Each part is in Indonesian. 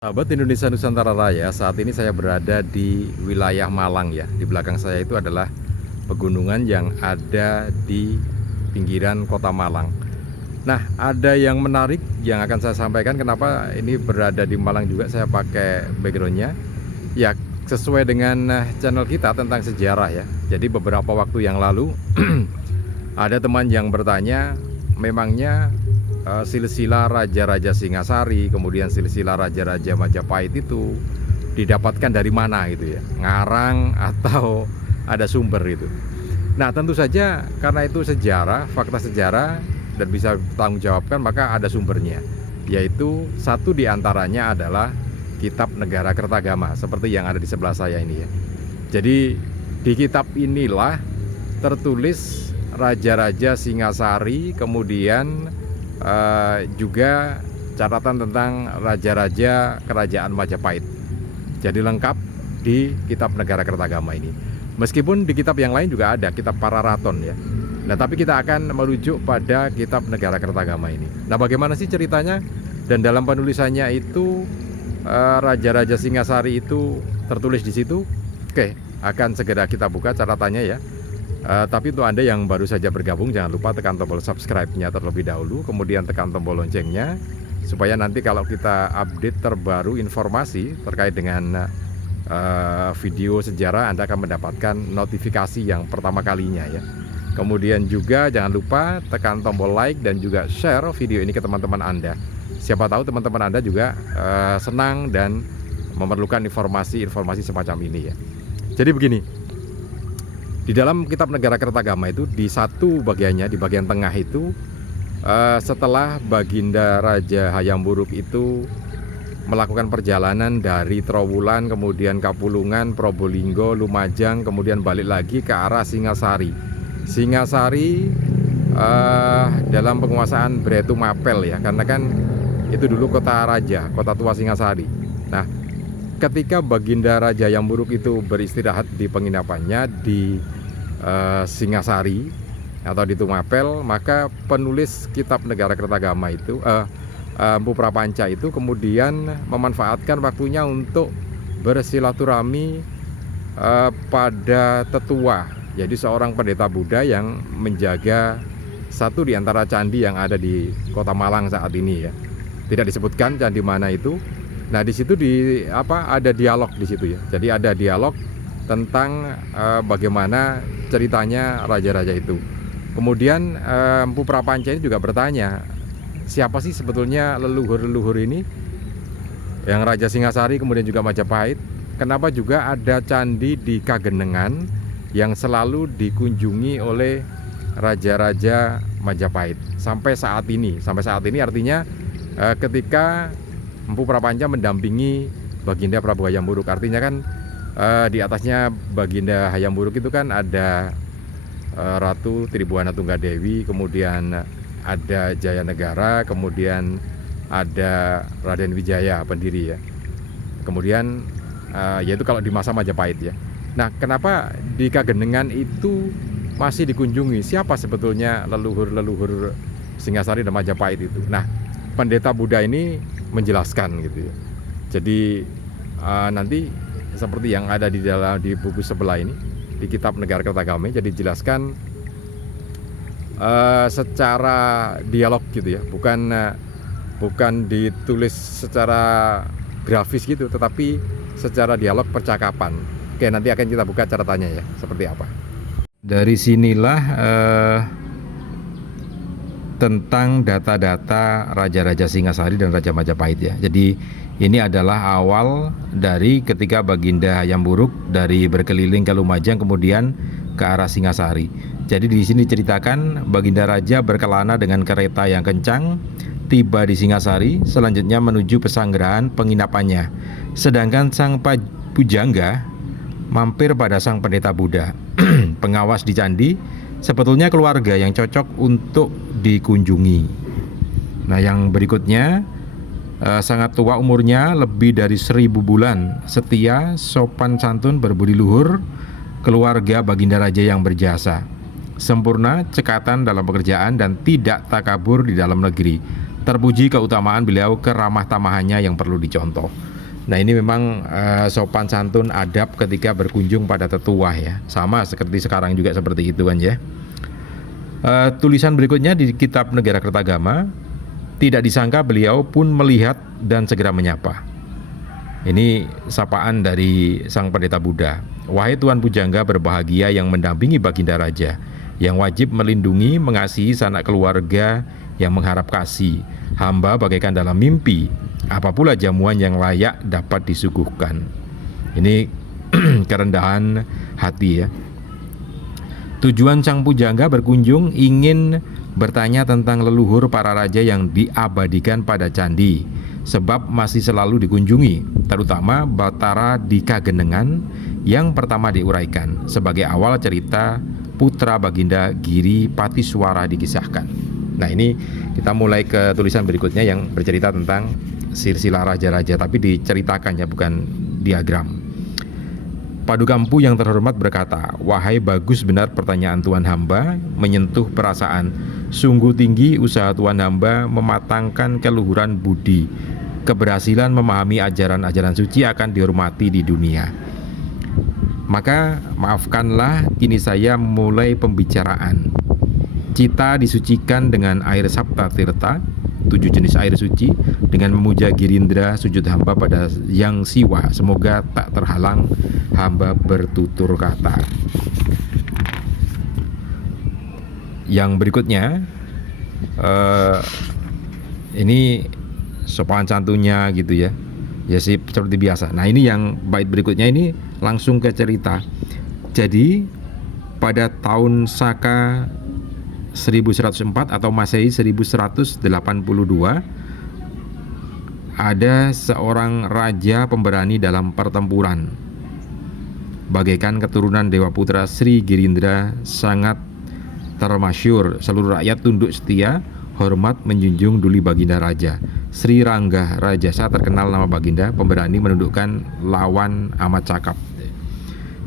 Sahabat Indonesia Nusantara Raya, saat ini saya berada di wilayah Malang ya. Di belakang saya itu adalah pegunungan yang ada di pinggiran kota Malang. Nah, ada yang menarik yang akan saya sampaikan kenapa ini berada di Malang juga saya pakai backgroundnya. Ya, sesuai dengan channel kita tentang sejarah ya. Jadi beberapa waktu yang lalu ada teman yang bertanya, memangnya silsilah Raja-Raja Singasari, kemudian silsilah Raja-Raja Majapahit itu didapatkan dari mana gitu ya, ngarang atau ada sumber itu. Nah, tentu saja karena itu sejarah, fakta sejarah dan bisa tanggung jawabkan, maka ada sumbernya, yaitu satu diantaranya adalah Kitab Negara Kertagama seperti yang ada di sebelah saya ini ya. Jadi di kitab inilah tertulis Raja-Raja Singasari, kemudian juga catatan tentang raja-raja kerajaan Majapahit. Jadi lengkap di Kitab Negara Kertagama ini. Meskipun di kitab yang lain juga ada Kitab Pararaton ya. Nah, tapi kita akan merujuk pada Kitab Negara Kertagama ini. Nah, bagaimana sih ceritanya? Dan dalam penulisannya itu Raja-Raja Singasari itu tertulis di situ. Oke, akan segera kita buka catatannya ya. Tapi untuk Anda yang baru saja bergabung, jangan lupa tekan tombol subscribe-nya terlebih dahulu, kemudian tekan tombol loncengnya, supaya nanti kalau kita update terbaru informasi terkait dengan video sejarah, Anda akan mendapatkan notifikasi yang pertama kalinya ya. Kemudian juga jangan lupa tekan tombol like dan juga share video ini ke teman-teman Anda. Siapa tahu teman-teman Anda juga senang dan memerlukan informasi-informasi semacam ini ya. Jadi begini, di dalam Kitab Negara Kertagama itu di satu bagiannya, di bagian tengah itu setelah Baginda Raja Hayam Wuruk itu melakukan perjalanan dari Trowulan, kemudian Kapulungan, Probolinggo, Lumajang, kemudian balik lagi ke arah Singasari. Singasari dalam penguasaan Bretu Mapel ya, karena kan itu dulu kota raja, kota tua Singasari. Nah, ketika Baginda Raja Hayam Wuruk itu beristirahat di penginapannya di Singasari atau di Tumapel, maka penulis Kitab Negara Kertagama itu Mpu Prapanca itu kemudian memanfaatkan waktunya untuk bersilaturahmi pada tetua, jadi seorang pendeta Buddha yang menjaga satu di antara candi yang ada di kota Malang saat ini ya. Tidak disebutkan candi mana itu. Nah, di situ ada dialog di situ ya. Jadi ada dialog tentang bagaimana ceritanya raja-raja itu. Kemudian Mpu Prapanca ini juga bertanya, siapa sih sebetulnya leluhur-leluhur ini? Yang Raja Singasari kemudian juga Majapahit. Kenapa juga ada candi di Kagenengan yang selalu dikunjungi oleh raja-raja Majapahit sampai saat ini. Sampai saat ini artinya ketika Mpu Prapanca mendampingi Baginda Prabu Hayam Wuruk, artinya kan di atasnya Baginda Hayam Wuruk itu kan ada Ratu Tribuana Tunggadewi, kemudian ada Jaya Negara, kemudian ada Raden Wijaya pendiri ya. Kemudian yaitu kalau di masa Majapahit ya. Nah, kenapa di Kagenengan itu masih dikunjungi? Siapa sebetulnya leluhur-leluhur Singasari dan Majapahit itu? Nah, pendeta Buddha ini menjelaskan gitu ya. Jadi nanti seperti yang ada di buku sebelah ini di Kitab Negara Kertagama, jadi dijelaskan secara dialog gitu ya, bukan ditulis secara grafis gitu, tetapi secara dialog percakapan. Oke, nanti akan kita buka catatannya ya, seperti apa. Dari sinilah tentang data-data Raja-Raja Singasari dan Raja Majapahit ya. Jadi ini adalah awal dari ketika Baginda Hayam Wuruk dari berkeliling ke Lumajang kemudian ke arah Singasari. Jadi di sini diceritakan Baginda Raja berkelana dengan kereta yang kencang, tiba di Singasari, selanjutnya menuju pesanggerahan penginapannya. Sedangkan sang pujangga mampir pada sang pendeta Buddha, pengawas di candi, sebetulnya keluarga yang cocok untuk dikunjungi. Nah, yang berikutnya sangat tua umurnya, lebih dari 1000 bulan, setia, sopan santun, berbudi luhur, keluarga Baginda Raja yang berjasa, sempurna, cekatan dalam pekerjaan dan tidak takabur di dalam negeri. Terpuji keutamaan beliau, keramah tamahannya yang perlu dicontoh. Nah ini memang sopan santun adab ketika berkunjung pada tetua ya. Sama seperti sekarang juga seperti itu kan ya. Tulisan berikutnya di kitab Negara Kertagama, tidak disangka beliau pun melihat dan segera menyapa. Ini sapaan dari Sang Pendeta Buddha. Wahai Tuan Pujangga berbahagia yang mendampingi Baginda Raja, yang wajib melindungi, mengasihi sanak keluarga yang mengharap kasih. Hamba bagaikan dalam mimpi, apa pula jamuan yang layak dapat disuguhkan. Ini kerendahan hati ya. Tujuan Sang Pujangga berkunjung ingin bertanya tentang leluhur para raja yang diabadikan pada candi, sebab masih selalu dikunjungi, terutama Batara di Kagenengan yang pertama diuraikan sebagai awal cerita putra Baginda Giri Patiswara dikisahkan. Nah ini kita mulai ke tulisan berikutnya yang bercerita tentang silsilah raja-raja, tapi diceritakan ya, bukan diagram. Padukampu yang terhormat berkata, wahai bagus benar pertanyaan Tuan hamba, menyentuh perasaan. Sungguh tinggi usaha Tuan hamba mematangkan keluhuran budi. Keberhasilan memahami ajaran-ajaran suci akan dihormati di dunia. Maka maafkanlah, kini saya mulai pembicaraan. Cita disucikan dengan air Sapta Tirta, 7 jenis air suci, dengan memuja Girindra, sujud hamba pada Yang Siwa. Semoga tak terhalang hamba bertutur kata. Yang berikutnya, ini sopan santunnya gitu ya. Ya sih seperti biasa. Nah ini yang bait berikutnya ini langsung ke cerita. Jadi pada tahun Saka 1104 atau Masehi 1182 ada seorang raja pemberani dalam pertempuran. Bagaikan keturunan Dewa Putra Sri Girindra, sangat termasyur, seluruh rakyat tunduk setia, hormat menjunjung duli Baginda Raja. Sri Rangga Rajasa terkenal nama Baginda, pemberani menundukkan lawan amat cakap.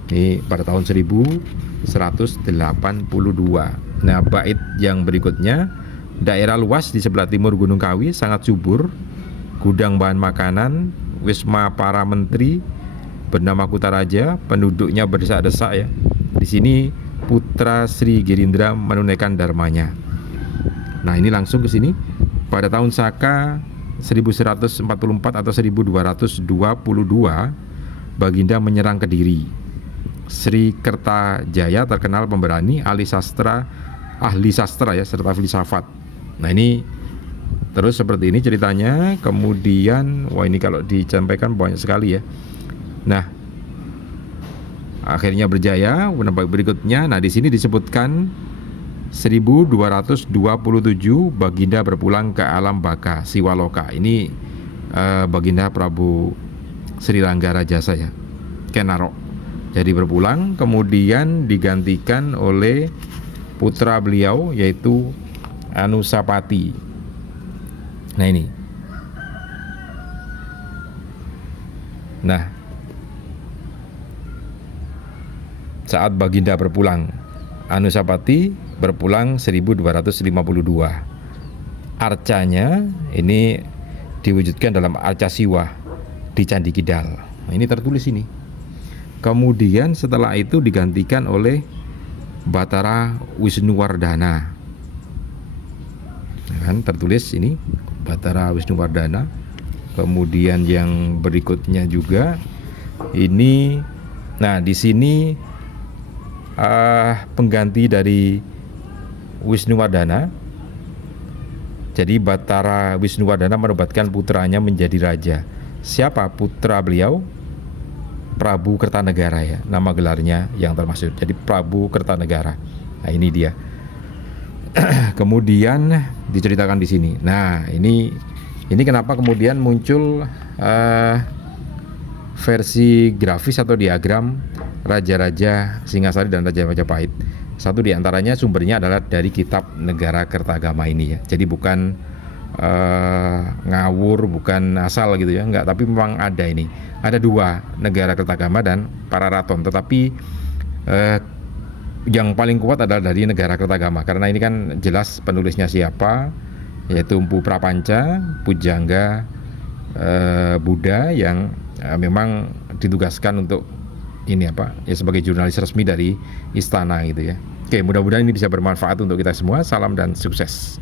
Ini pada tahun 1182. Nah bait yang berikutnya, daerah luas di sebelah timur Gunung Kawi sangat subur, gudang bahan makanan, wisma para menteri bernama Kutaraja, penduduknya berdesak-desak ya. Di sini putra Sri Girindra menunaikan dharmanya. Nah ini langsung ke sini. Pada tahun Saka 1144 atau 1222, Baginda menyerang Kediri. Sri Kertajaya terkenal pemberani, ahli sastra ya, serta filsafat. Nah ini terus seperti ini ceritanya. Kemudian wah ini kalau disampaikan banyak sekali ya. Nah akhirnya berjaya. Berikutnya, nah di sini disebutkan 1227 Baginda berpulang ke alam baka Siwaloka. Ini Baginda Prabu Sri Rangga Rajasa ya, Kenaro. Jadi berpulang, kemudian digantikan oleh putra beliau yaitu Anusapati. Nah ini. Nah, saat Baginda berpulang, Anusapati berpulang 1252. Arcanya ini diwujudkan dalam arca Siwa di Candi Kidal. Nah, ini tertulis ini. Kemudian setelah itu digantikan oleh Batara Wisnuwardana. Kan tertulis ini Batara Wisnuwardana. Kemudian yang berikutnya juga ini. Nah, di sini pengganti dari Wisnuwardana. Jadi Batara Wisnuwardana menobatkan putranya menjadi raja. Siapa putra beliau? Prabu Kertanegara ya, nama gelarnya yang termasuk. Jadi Prabu Kertanegara. Nah, ini dia. Kemudian diceritakan di sini. Nah, ini kenapa kemudian muncul versi grafis atau diagram Raja-Raja Singasari dan Raja Majapahit. Satu diantaranya sumbernya adalah dari kitab Negara Kertagama ini ya. Jadi bukan ngawur, bukan asal gitu ya, enggak. Tapi memang ada ini. Ada dua, Negara Kertagama dan Pararaton. Tetapi yang paling kuat adalah dari Negara Kertagama, karena ini kan jelas penulisnya siapa, yaitu Empu Prapanca, Pujangga Buddha yang memang ditugaskan untuk ini apa ya sebagai jurnalis resmi dari istana gitu ya. Oke, mudah-mudahan ini bisa bermanfaat untuk kita semua. Salam dan sukses.